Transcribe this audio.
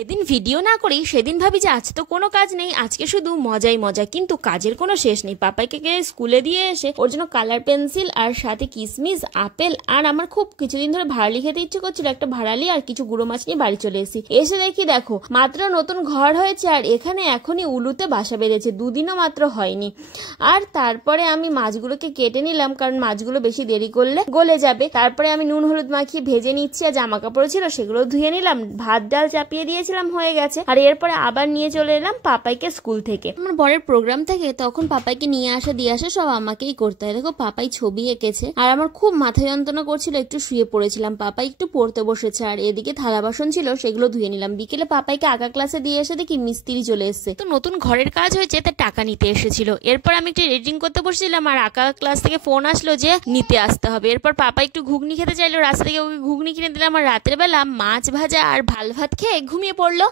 সেদিন ভিডিও না করি, সেদিন ভাবি যে আজ তো কোনো কাজ নেই, আজকে শুধু মজাই মজা, কিন্তু কাজের কোনো শেষ নেই। পাপাইকে স্কুলে দিয়ে এসে ওর জন্য কালার পেন্সিল আর সাথে কিসমিস, আপেল, আর আমার খুব কিছুদিন ধরে ভাড়ালি খেতে ইচ্ছে করছিল, একটা ভাড়ালি আর কিছু গুঁড়ো মাছ নিয়ে বাড়ি চলে এসেছি। এসে দেখি দেখো মাত্র নতুন ঘর হয়েছে আর এখানে এখনই উলুতে বাসা বেঁধেছে, দুদিনও মাত্র হয়নি। আর তারপরে আমি মাছগুলোকে কেটে নিলাম, কারণ মাছগুলো বেশি দেরি করলে গলে যাবে। তারপরে আমি নুন হলুদ মাখিয়ে ভেজে নিচ্ছি, আর জামা কাপড় ছিল সেগুলো ধুয়ে নিলাম, ভাত ডাল চাপিয়ে দিয়েছিলাম, হয়ে গেছে। আর এরপরে আবার নিয়ে চলে এলাম পাপাইকে স্কুল থেকে। আমার বরের প্রোগ্রাম থেকে তখন পাপাইকে নিয়ে আসা দিয়ে আসা সব আমাকেই করতে হয়। দেখো পাপাই ছবি এঁকেছে আর আমার খুব মাথা যন্ত্রণা করছিল, একটু শুয়ে পড়েছিলাম। পাপাই একটু পড়তে বসেছে আর এদিকে থালা বাসন ছিল সেগুলো ধুয়ে নিলাম। বিকেলে পাপাইকে আঁকা ক্লাসে দিয়ে এসে দেখি মিস্ত্রি চলে এসেছে, তো নতুন ঘরের কাজ হয়েছে তার টাকা নিতে এসেছিল। এরপর আমি একটু এডিটিং করতে বসেছিলাম আর আঁকা ক্লাস থেকে ফোন আসলো যে নিতে আসতে হবে। এরপর পাপা একটু ঘুগনি খেতে চাইলো, রাস্তা থেকে ওকে ঘুগনি কিনে দিলাম। আর রাতের বেলা মাছ ভাজা আর ভাত খেয়ে ঘুমিয়ে পড়লো।